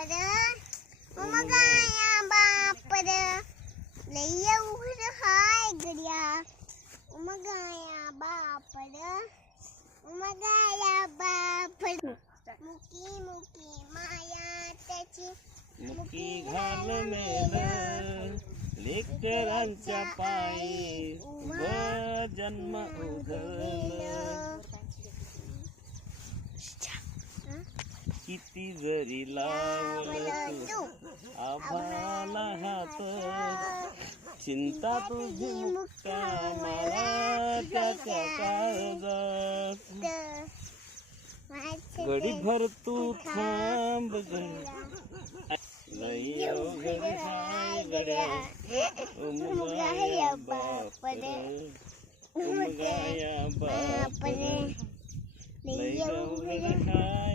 बापर उमगाया बापर लय उघड हाय गड्या उमगाया बापर उमगाया बापर मुकी मुकी माया त्याची मुकी घाल मेल लेकरांच्या पायी जन्म उधळलं किती जरी लावलं तू आभाला हात चिंता तुझी मुक्ता मला त्याच्या काळजात गडीभर तू थांब लय अवघड हाय गड्या उमगाया बापर उमगाया बापर लय अवघड हाय